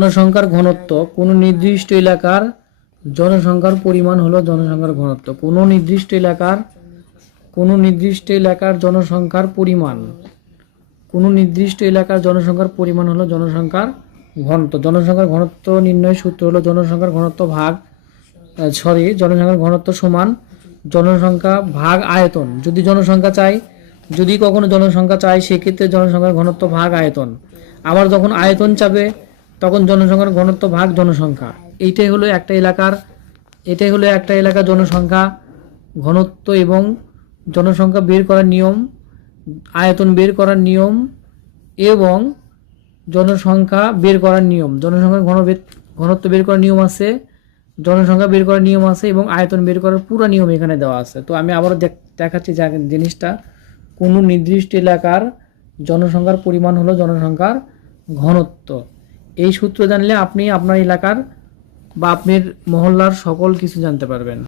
জনসংখ্যার ঘনত্ব, কোনো নির্দিষ্ট এলাকার জনসংখ্যার পরিমাণ হলো জনসংখ্যার ঘনত্ব। কোনো নির্দিষ্ট এলাকার, কোনো নির্দিষ্ট এলাকার জনসংখ্যার পরিমাণ, কোনো নির্দিষ্ট এলাকার জনসংখ্যার পরিমাণ হলো জনসংখ্যার ঘনত্ব। জনসংখ্যার ঘনত্ব নির্ণয় সূত্র হলো জনসংখ্যার ঘনত্ব ভাগ সরি, জনসংখ্যার ঘনত্ব সমান জনসংখ্যা ভাগ আয়তন। যদি জনসংখ্যা চাই, যদি কখনো জনসংখ্যা চাই, সেক্ষেত্রে জনসংখ্যার ঘনত্ব ভাগ আয়তন। আবার যখন আয়তন চাবে তখন জনসংখ্যার ঘনত্ব ভাগ জনসংখ্যা। এইটাই হলো একটা এলাকার, এটাই হলো একটা এলাকার জনসংখ্যা, ঘনত্ব এবং জনসংখ্যা বের করার নিয়ম, আয়তন বের করার নিয়ম এবং জনসংখ্যা বের করার নিয়ম। জনসংখ্যার ঘন ঘনত্ব বের করার নিয়ম আছে, জনসংখ্যা বের করার নিয়ম আছে এবং আয়তন বের করার পুরো নিয়ম এখানে দেওয়া আছে। তো আমি আবারও দেখ- দেখাচ্ছি যে জিনিসটা। কোনো নির্দিষ্ট এলাকার জনসংখ্যার পরিমাণ হলো জনসংখ্যার ঘনত্ব। এই সূত্র জানলে আপনি আপনার এলাকার বা আপনার মহল্লার সকল কিছু জানতে পারবেন।